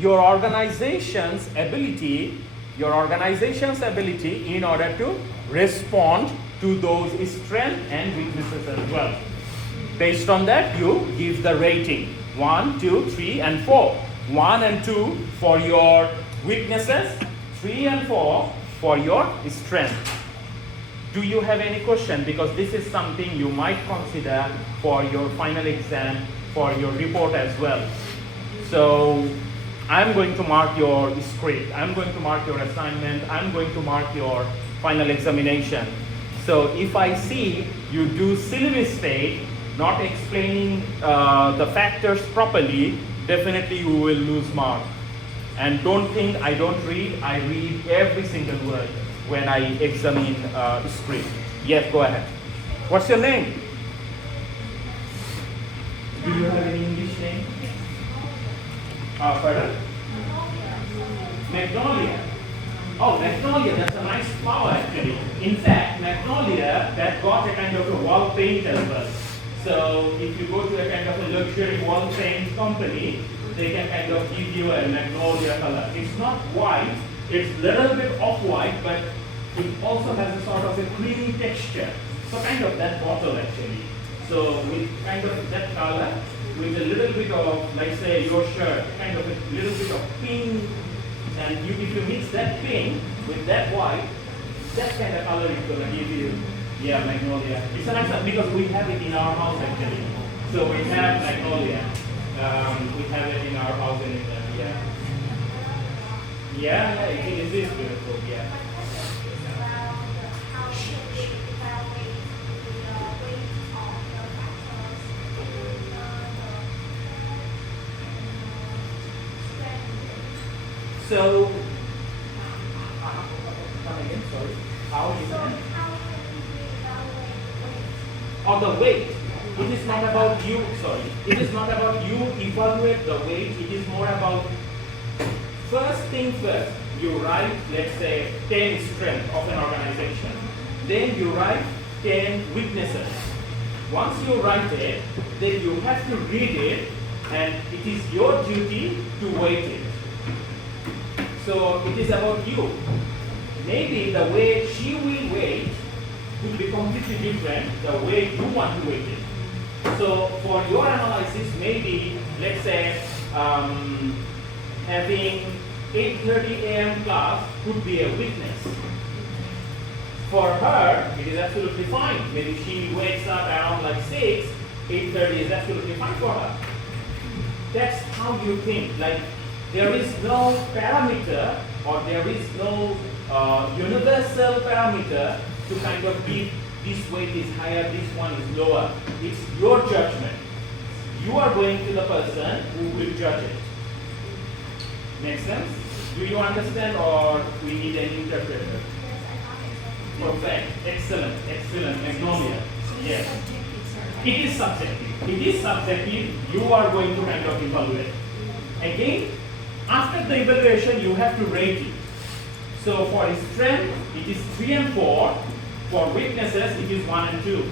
your organization's ability in order to respond to those strengths and weaknesses as well. Based on that, you give the rating 1, 2, 3, and 4. 1 and 2 for your weaknesses, 3 and 4 for your strength. Do you have any question? Because this is something you might consider for your final exam, for your report as well. So I'm going to mark your script, I'm going to mark your assignment, I'm going to mark your final examination. So if I see you do silly mistake, not explaining the factors properly, definitely you will lose mark. And don't think I don't read, I read every single word when I examine script. Yes, go ahead. What's your name? Do you have any English name? Pardon? Magnolia. Oh, Magnolia, that's a nice flower actually. In fact, Magnolia, that got a kind of a wall paint as well. So if you go to a kind of a luxury wall paint company, they can kind of give you a magnolia color. It's not white, it's a little bit off-white, but it also has a sort of a creamy texture. So kind of that bottle actually. So with kind of that color, with a little bit of, like say your shirt, kind of a little bit of pink, and if you mix that pink with that white, that kind of color is going to give you, yeah, magnolia. It's a nice, because we have it in our house actually. So we have magnolia. We have it in our house in England, yeah. Yeah, it is beautiful, yeah. So, come again, sorry. How is it? On the weight. It is not about you, sorry. It is not about you evaluate the weight. It is more about, first thing first, you write, let's say, 10 strengths of an organization. Then you write 10 weaknesses. Once you write it, then you have to read it, and it is your duty to weight it. So it is about you. Maybe the way she will weight will be completely different the way you want to weight it. So for your analysis, maybe let's say having 8:30 a.m. class could be a weakness. For her, it is absolutely fine. Maybe she wakes up around like 6, 8:30 is absolutely fine for her. That's how you think. Like, there is no parameter or there is no universal parameter to kind of give this weight is higher, this one is lower. It's your judgment. You are going to the person who will judge it. Make sense? Do you understand, or we need an interpreter? Perfect. Excellent. Excellent. Magnolia. Yes. It is subjective. It is subjective. You are going to kind of evaluate. Again, after the evaluation, you have to rate it. So for strength, it is 3 and 4. For weaknesses, it is 1 and 2.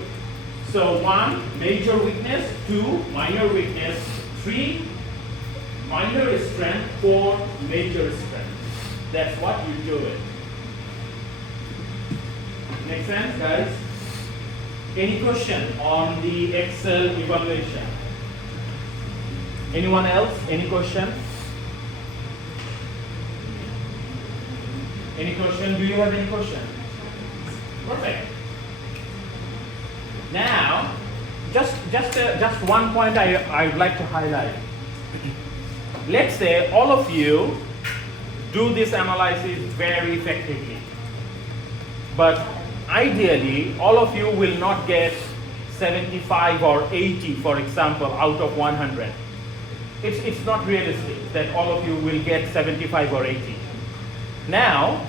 So 1, major weakness, 2, minor weakness, 3, minor strength, 4, major strength. That's what you do it. Make sense, guys? Any question on the Excel evaluation? Anyone else? Any question? Any question? Do you have any question? Perfect. Now, just one point I'd like to highlight. Let's say all of you do this analysis very effectively, but ideally, all of you will not get 75 or 80, for example, out of 100. It's not realistic that all of you will get 75 or 80. Now,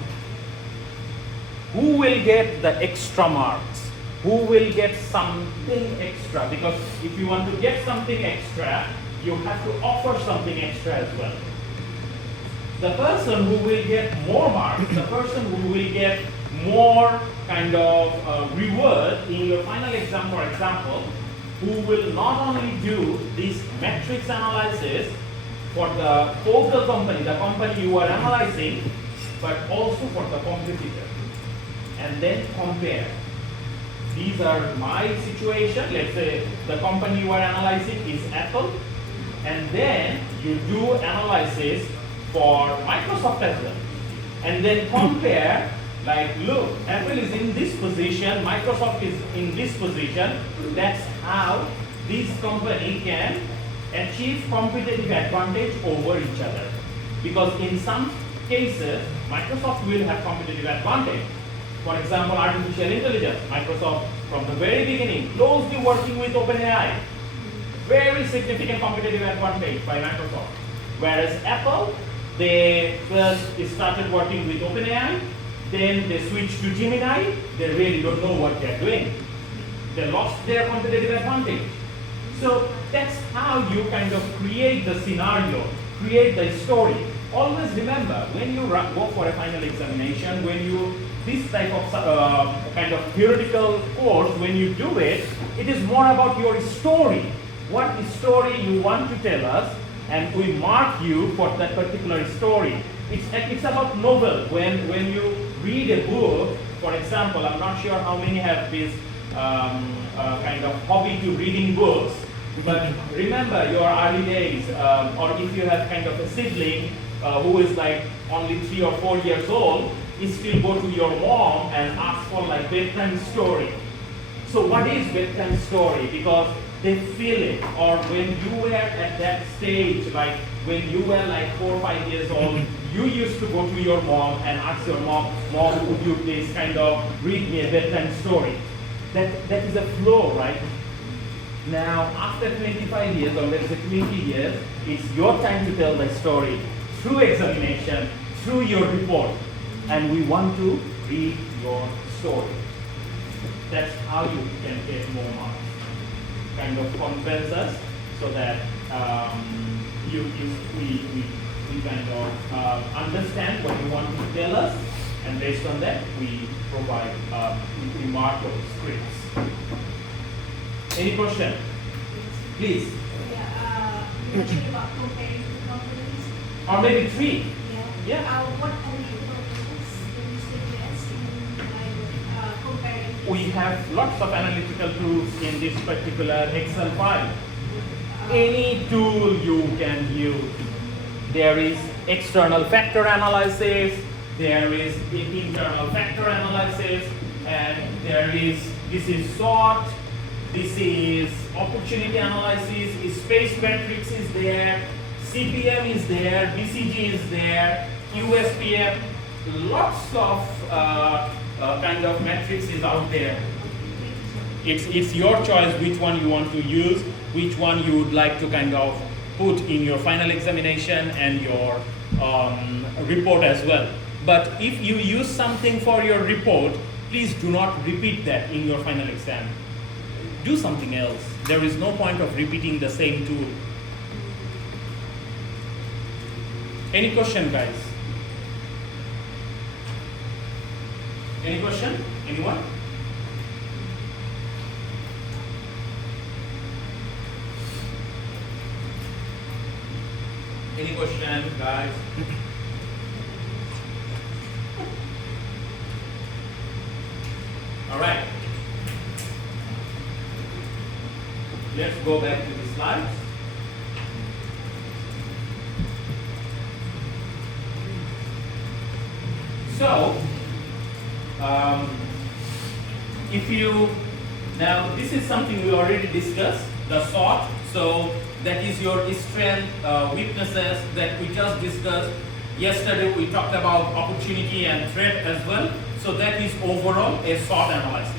who will get the extra marks? Who will get something extra? Because if you want to get something extra, you have to offer something extra as well. The person who will get more marks, the person who will get more kind of reward in your final exam, for example, who will not only do this matrix analysis, for the total company, the company you are analyzing, but also for the competitor. And then compare. These are my situation. Let's say the company you are analyzing is Apple, and then you do analysis for Microsoft as well. And then compare, like, look, Apple is in this position, Microsoft is in this position. That's how this company can achieve competitive advantage over each other. Because in some cases, Microsoft will have competitive advantage. For example, artificial intelligence. Microsoft, from the very beginning, closely working with OpenAI. Very significant competitive advantage by Microsoft. Whereas Apple, they first started working with OpenAI, then they switched to Gemini. They really don't know what they're doing. They lost their competitive advantage. So that's how you kind of create the scenario, create the story. Always remember, when you go for a final examination, when you this type of kind of theoretical course, when you do it, it is more about your story. What story you want to tell us, and we mark you for that particular story. It's about novel. When you read a book, for example, I'm not sure how many have this kind of hobby to reading books, but remember your early days, or if you have kind of a sibling who is like only 3 or 4 years old, you still go to your mom and ask for like bedtime story. So what is bedtime story? Because they feel it. Or when you were at that stage, like when you were like 4 or 5 years old, you used to go to your mom and ask your mom, would you please kind of read me a bedtime story? That is a flow, right? Now, after 25 years, or let's say 20 years, it's your time to tell the story through examination, through your report. And we want to read your story. That's how you can get more marks. Kind of convince us so that we kind of understand what you want to tell us, and based on that, we provide, we mark those scripts. Any question? Please. Yeah, you mentioned about comparing two companies. Or maybe 3. Yeah. What analytical tools do you suggest in comparing? We have lots of analytical tools in this particular Excel file. Any tool you can use. There is external factor analysis, there is internal factor analysis, and this is SWOT, this is opportunity analysis, space matrix is there, CPM is there, BCG is there, USPM, lots of kind of matrices out there. It's your choice which one you want to use, which one you would like to kind of put in your final examination and your report as well. But if you use something for your report, please do not repeat that in your final exam. Do something else. There is no point of repeating the same tool. Any question, guys? Any question? Anyone? Any question, guys? All right. Let's go back to the slides. So, if you, now this is something we already discussed, the SWOT. So that is your strength, weaknesses that we just discussed. Yesterday we talked about opportunity and threat as well. So that is overall a SWOT analysis.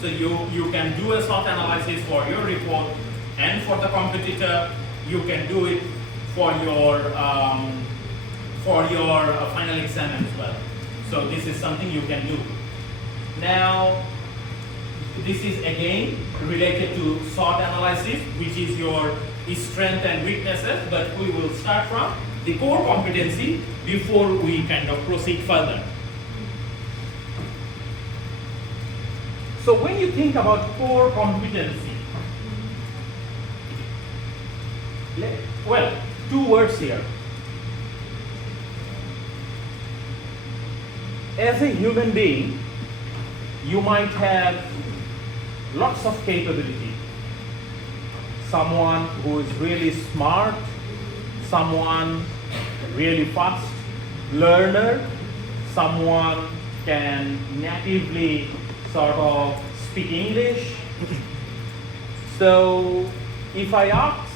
So you can do a SWOT analysis for your report and for the competitor. You can do it for your final exam as well. So this is something you can do. Now, this is again related to SWOT analysis, which is your strength and weaknesses, but we will start from the core competency before we kind of proceed further. So when you think about core competency, well, two words here. As a human being, you might have lots of capability. Someone who is really smart, someone really fast learner, someone can natively sort of speak English. So if I ask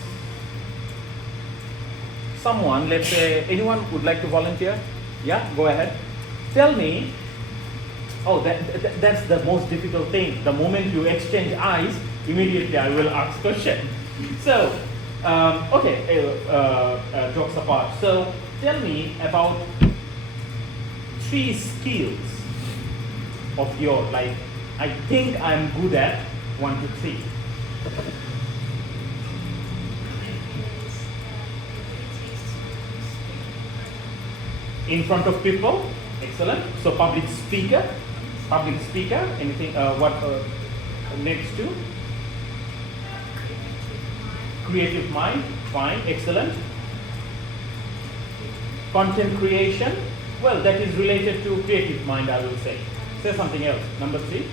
someone, let's say anyone would like to volunteer? Yeah, go ahead. Tell me, that's the most difficult thing. The moment you exchange eyes, immediately I will ask question. So, jokes apart. So tell me about 3 skills of your, like, I think I'm good at 1, 2, 3. In front of people, excellent. So public speaker, anything, next to? Creative mind, fine, excellent. Content creation, well, that is related to creative mind, I will say. Say something else, number 3.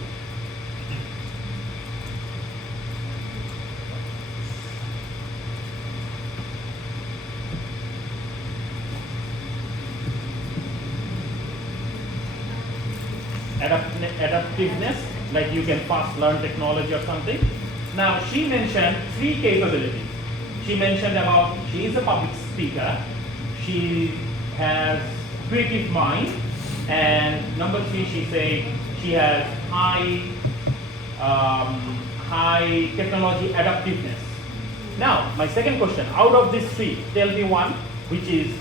Adaptiveness, like you can fast learn technology or something. Now she mentioned 3 capabilities. She mentioned about she is a public speaker, she has creative mind, and number 3 she said she has high technology adaptiveness. Now my second question, out of these 3, tell me one which is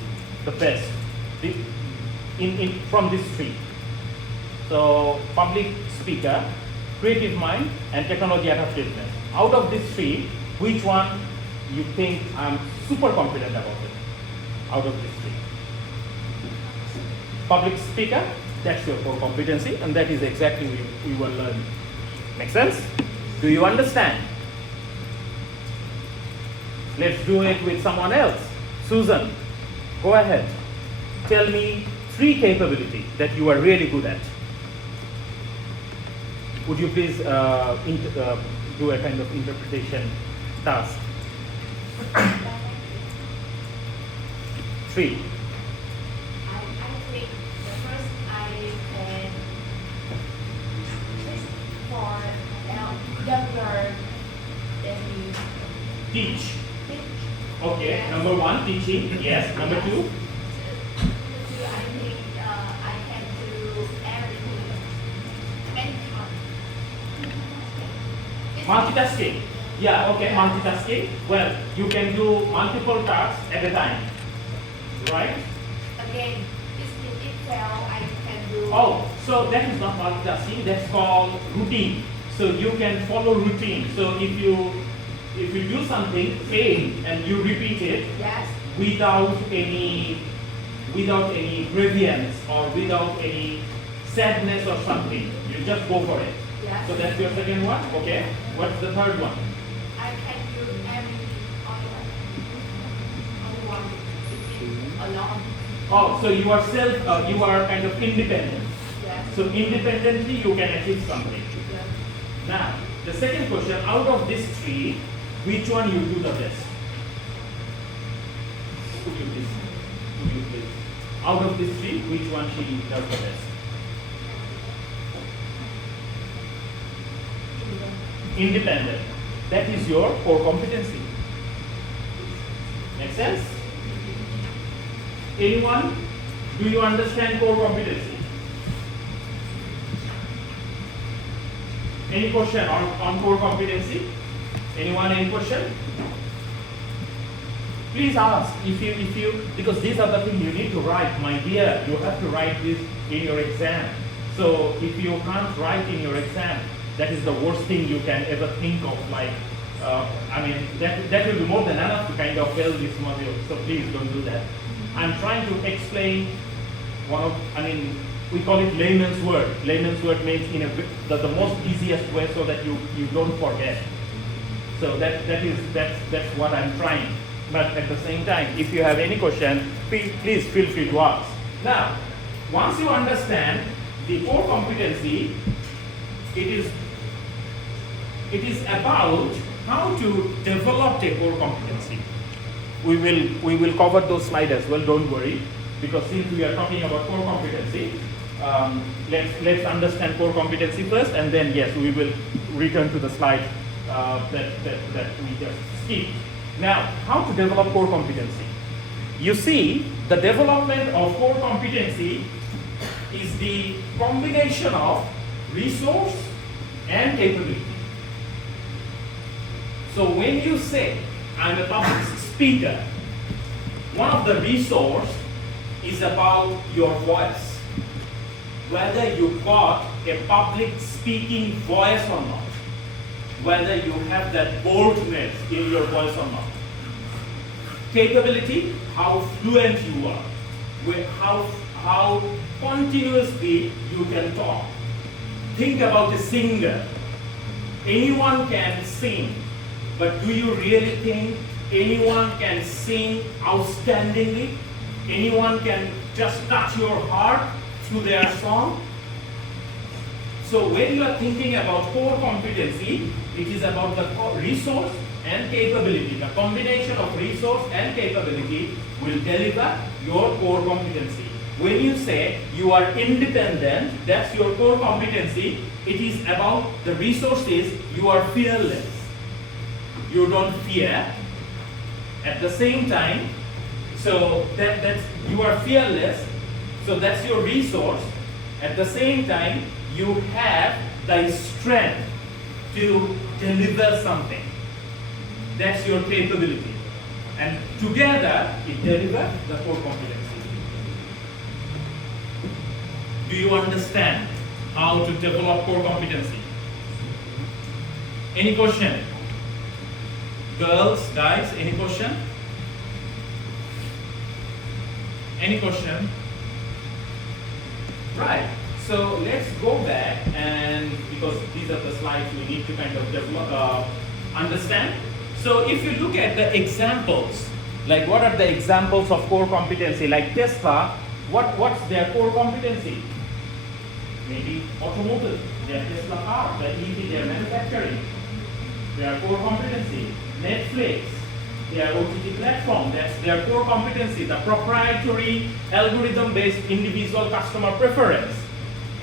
the best from these 3. So public speaker, creative mind, and technology adaptiveness. Out of these 3, which one you think I'm super confident about it? Out of these 3. Public speaker, that's your core competency, and that is exactly we will learn. Make sense? Do you understand? Let's do it with someone else. Susan, go ahead. Tell me 3 capabilities that you are really good at. Would you please do a kind of interpretation task? 3. I think the first I can teach for younger than me. Teach. Teach. Okay. Yes. Number 1, teaching. Yes. Number 2. Number 2, I think I can do everything. Anytime. Multitasking. Yeah, okay, multitasking. Well, you can do multiple tasks at a time. Right? Again, this in itself I can do. Oh, so that is not multitasking, that's called routine. So you can follow routine. So if you do something, fail, and you repeat it Yes. without any grievance or without any sadness or something, you just go for it. Yes. So that's your second one. Okay. What's the third one? I can do everything on one. Alone. Oh, so you are you are kind of independent. Yes. So independently you can achieve something. Yes. Now, the second question, out of these 3, which one you do the best? Could you please? Out of these 3, which one she does the best? Independent. That is your core competency. Make sense? Anyone? Do you understand core competency? Any question on core competency? Anyone, any question? Please ask if you because these are the things you need to write, my dear. You have to write this in your exam. So if you can't write in your exam, that is the worst thing you can ever think of. Like, I mean, that will be more than enough to kind of fail this module. So please don't do that. I'm trying to explain we call it layman's word. Layman's word means in the most easiest way so that you don't forget. So that's what I'm trying. But at the same time, if you have any question, please feel free to ask. Now, once you understand the core competency, it is about how to develop a core competency. We will cover those slides as well, don't worry, because since we are talking about core competency, let's understand core competency first, and then yes, we will return to the slide that we just skipped. Now, how to develop core competency? You see, the development of core competency is the combination of resource and capability. So when you say, I'm a public speaker, one of the resource is about your voice. Whether you got a public speaking voice or not. Whether you have that boldness in your voice or not. Capability, how fluent you are. How continuously you can talk. Think about a singer. Anyone can sing, but do you really think anyone can sing outstandingly? Anyone can just touch your heart through their song? So when you are thinking about core competency, it is about the resource and capability. The combination of resource and capability will deliver your core competency. When you say you are independent, that's your core competency. It is about the resources. You are fearless. You don't fear. At the same time, so that's you are fearless. So that's your resource. At the same time, you have the strength to deliver something. That's your capability. And together, it delivers the core competency. Do you understand how to develop core competency? Any question? Girls, guys, any question? Any question? Right. So let's go back, and because these are the slides we need to kind of develop, understand. So if you look at the examples, like what are the examples of core competency? Like Tesla, what's their core competency? Maybe automotive, their Tesla car, the EV they're manufacturing. Their core competency. Netflix, their OTT platform, that's their core competency. The proprietary algorithm-based individual customer preference.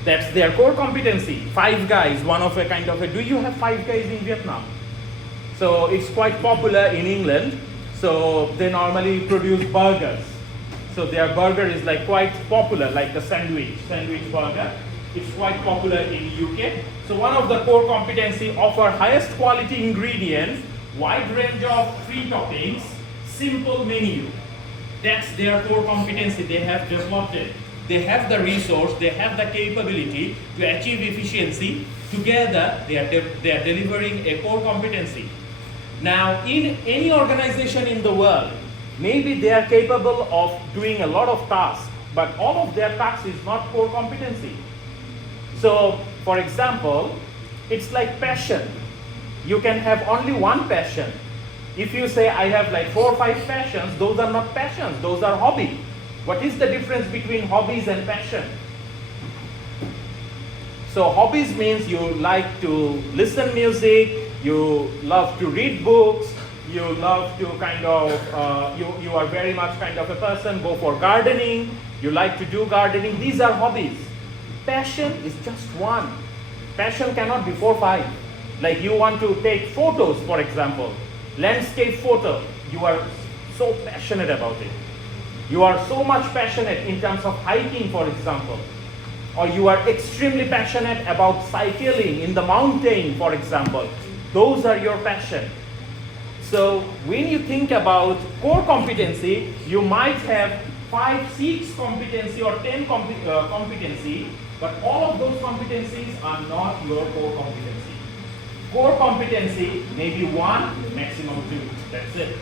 That's their core competency. Five Guys, one of a kind of a, do you have Five Guys in Vietnam? So it's quite popular in England. So they normally produce burgers. So their burger is like quite popular, like the sandwich burger. It's quite popular in UK. So one of the core competency offer highest quality ingredients, wide range of free toppings, simple menu. That's their core competency. They have developed it. They have the resource, they have the capability to achieve efficiency. Together, they are delivering a core competency. Now, in any organization in the world, maybe they are capable of doing a lot of tasks, but all of their tasks is not core competency. So, for example, it's like passion. You can have only one passion. If you say, I have like 4 or 5 passions, those are not passions, those are hobbies. What is the difference between hobbies and passion? So hobbies means you like to listen music, you love to read books, you love to kind of, you are very much kind of a person, go for gardening, you like to do gardening, these are hobbies. Passion is just one. Passion cannot be 4 or 5. Like you want to take photos, for example, landscape photo, you are so passionate about it. You are so much passionate in terms of hiking, for example, or you are extremely passionate about cycling in the mountain, for example. Those are your passion. So when you think about core competency, you might have 5, 6 competency or 10 competency, but all of those competencies are not your core competency. Core competency may be 1, maximum 2. That's it.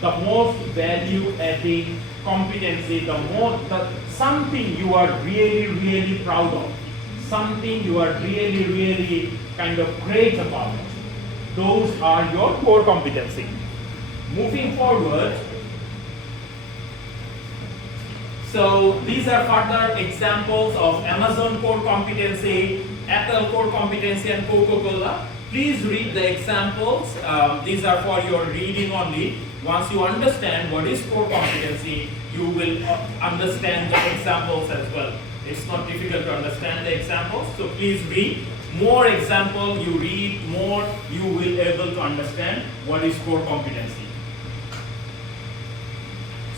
The most value-adding competency, something you are really, really proud of, something you are really, really kind of great about. Those are your core competency. moving forward, so these are further examples of Amazon core competency, Apple core competency, and Coca-Cola. Please read the examples. These are for your reading only. Once you understand what is core competency, you will understand the examples as well. It's not difficult to understand the examples, so please read. More example you read, more you will be able to understand what is core competency.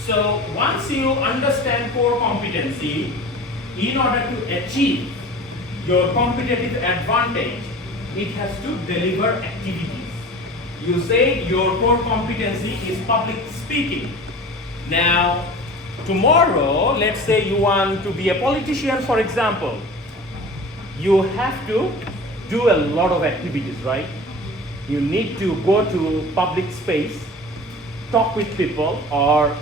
So once you understand core competency, in order to achieve your competitive advantage, it has to deliver activities. You say your core competency is public speaking. Now, tomorrow, let's say you want to be a politician, for example. You have to do a lot of activities, right? You need to go to public space, talk with people, or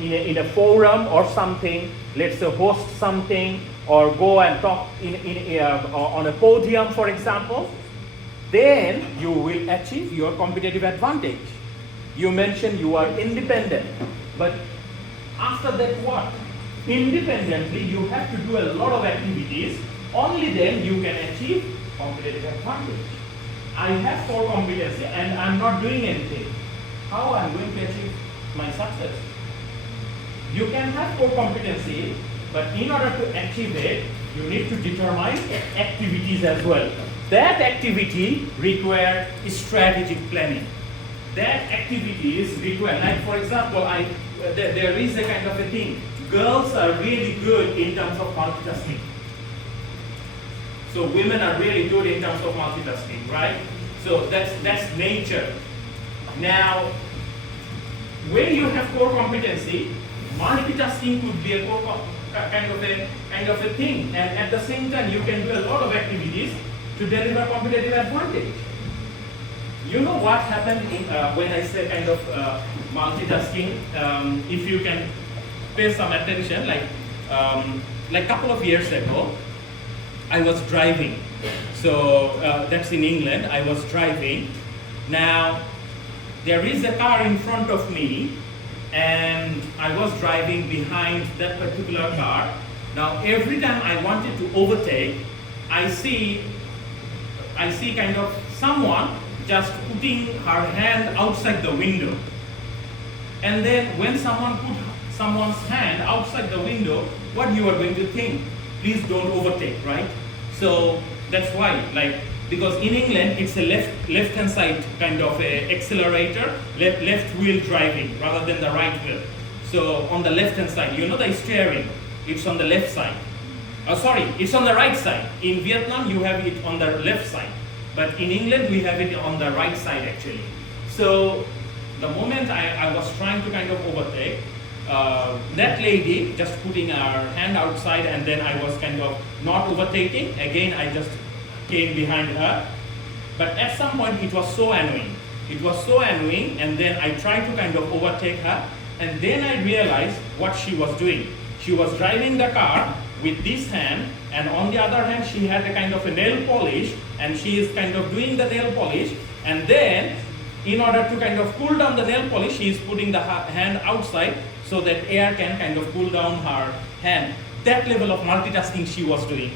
in a forum or something, let's say host something, or go and talk on a podium, for example. Then you will achieve your competitive advantage. You mentioned you are independent, but after that what? Independently, you have to do a lot of activities. Only then you can achieve competitive advantage. I have core competency and I'm not doing anything. How I'm going to achieve my success? You can have core competency, but in order to achieve it, you need to determine activities as well. That activity requires strategic planning. That activities require, like for example, there is a kind of a thing. Girls are really good in terms of multitasking. So women are really good in terms of multitasking, right? So that's nature. Now, when you have core competency, multitasking could be a kind of a thing, and at the same time you can do a lot of activities to deliver competitive advantage. You know what happened when I say kind of multitasking? If you can pay some attention, like a couple of years ago, I was driving. So that's in England. I was driving. Now there is a car in front of me, and I was driving behind that particular car. Now every time I wanted to overtake, I see kind of someone just putting her hand outside the window. And then when someone put someone's hand outside the window, what you are going to think? Please don't overtake, right? So that's why, because in England it's a left hand side kind of a accelerator, left wheel driving rather than the right wheel. So on the left hand side, you know the steering, it's on the left side. It's on the right side. In Vietnam you have it on the left side, but in England we have it on the right side actually. So the moment I was trying to kind of overtake, that lady just putting her hand outside, and then I was kind of not overtaking. Again, I just came behind her. But at some point it was so annoying. It was so annoying, and then I tried to kind of overtake her, and then I realized what she was doing. She was driving the car with this hand, and on the other hand she had a kind of a nail polish, and she is kind of doing the nail polish, and then in order to kind of cool down the nail polish, she is putting the hand outside so that air can kind of cool down her hand. That level of multitasking she was doing.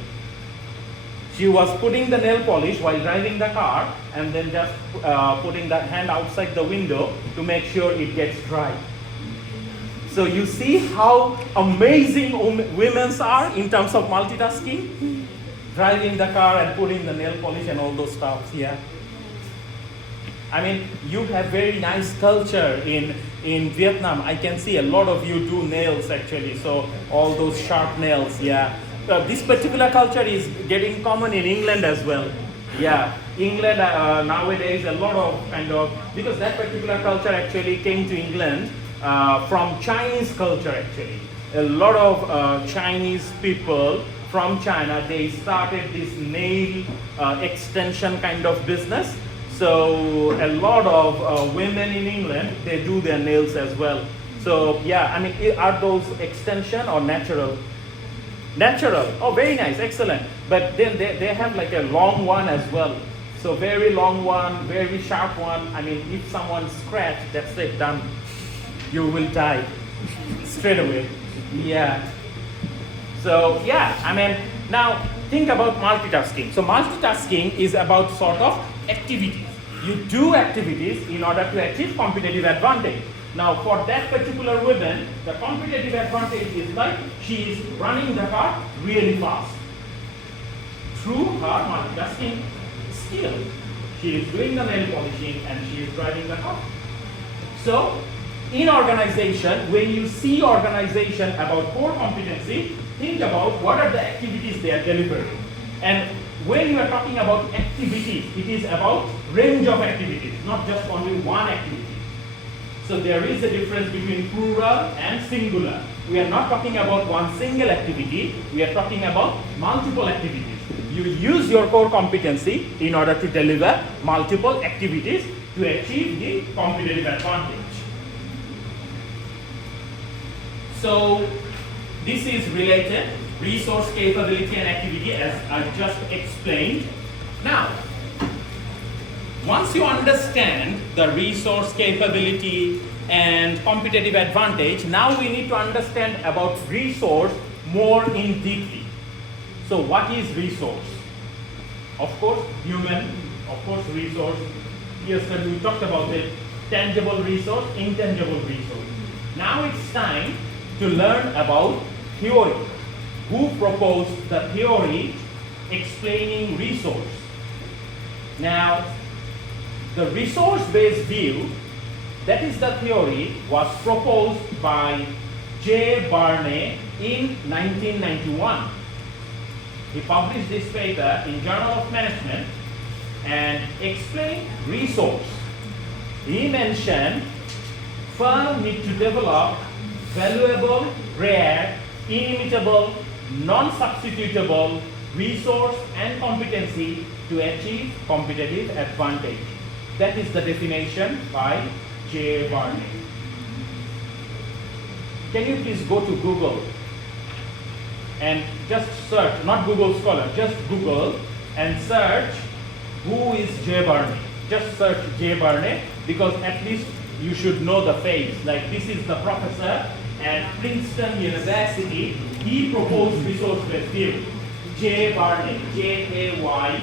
She was putting the nail polish while driving the car, and then just putting the hand outside the window to make sure it gets dry. So you see how amazing women are in terms of multitasking? Driving the car and putting the nail polish and all those stuff, yeah. I mean, you have very nice culture in Vietnam. I can see a lot of you do nails actually, so all those sharp nails, yeah. This particular culture is getting common in England as well. Yeah, England nowadays a lot of kind of, because that particular culture actually came to England from Chinese culture actually. A lot of Chinese people from China, they started this nail extension kind of business. So a lot of women in England, they do their nails as well. So yeah, I mean, are those extension or natural? Natural. Oh, very nice, excellent. But then they have like a long one as well. So very long one, very sharp one. I mean, if someone scratch, that's it, done. You will die straight away. Yeah. So yeah, I mean, now think about multitasking. So multitasking is about sort of activities. You do activities in order to achieve competitive advantage. Now for that particular woman, the competitive advantage is like she is running the car really fast. Through her multitasking skill, she is doing the nail polishing and she is driving the car. So in organization, when you see organization about core competency, think about what are the activities they are delivering. And when you are talking about activities, it is about range of activities, not just only one activity. So there is a difference between plural and singular. We are not talking about one single activity, we are talking about multiple activities. You use your core competency in order to deliver multiple activities to achieve the competitive advantage. So this is related, resource, capability and activity, as I just explained. Now, once you understand the resource, capability and competitive advantage, now we need to understand about resource more in deeply. So what is resource? Of course, human, of course, resource. Yesterday we talked about it, tangible resource, intangible resource. Now it's time to learn about theory. Who proposed the theory explaining resource? Now, the resource-based view, that is the theory, was proposed by J. Barney in 1991. He published this paper in Journal of Management and explained resource. He mentioned firm need to develop valuable, rare, inimitable, non-substitutable resource and competency to achieve competitive advantage. That is the definition by J. Barney. Can you please go to Google and just search, not Google Scholar, just Google and search who is J. Barney. Just search J. Barney because at least you should know the face. Like this is the professor at Princeton University. He proposed resource-based view. J. Barney, J-A-Y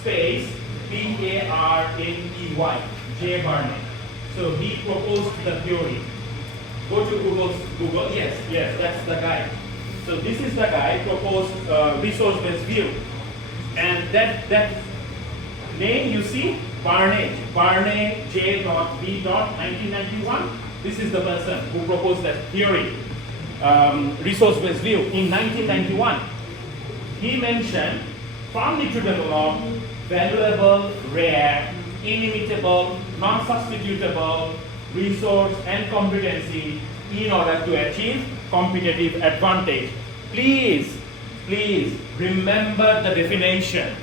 space B-A-R-N-E-Y. J. Barney. So he proposed the theory. Go to Google. Yes, that's the guy. So this is the guy proposed resource-based view, and that name you see, Barney J. B. 1991. This is the person who proposed that theory, resource-based view in 1991. He mentioned firm need to develop valuable, rare, inimitable, non-substitutable resource and competency in order to achieve competitive advantage. Please remember the definition.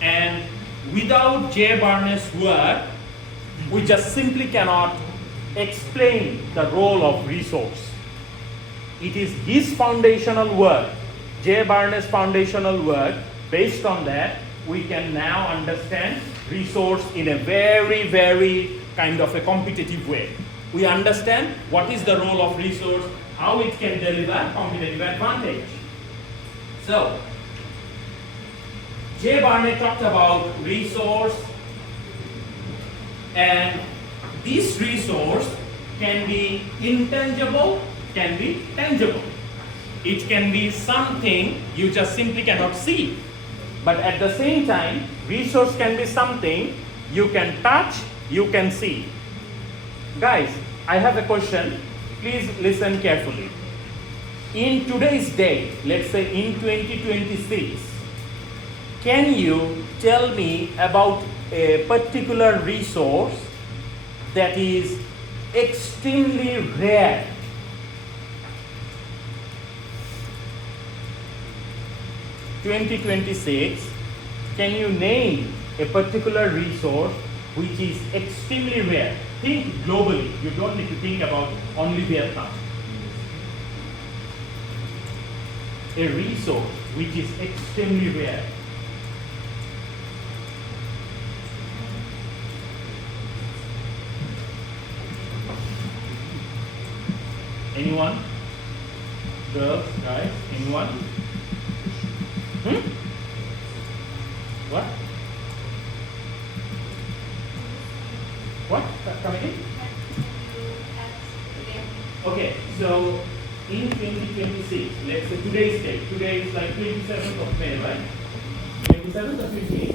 And without J. Barney's work, we just simply cannot explain the role of resource. It is his foundational work, J. Barney's foundational work. Based on that, we can now understand resource in a very, very kind of a competitive way. We understand what is the role of resource, how it can deliver competitive advantage. So, J. Barney talked about resource, and this resource can be intangible, can be tangible. It can be something you just simply cannot see. But at the same time, resource can be something you can touch, you can see. Guys, I have a question. Please listen carefully. In today's date, let's say in 2026, can you tell me about a particular resource that is extremely rare? In 2026, can you name a particular resource which is extremely rare? Think globally. You don't need to think about only Vietnam. A resource which is extremely rare. Anyone? Girls, guys, anyone? What? What? Come again? Okay, so in 2026, let's say today's date. Today is like 27th of May, right? 27th or 28th?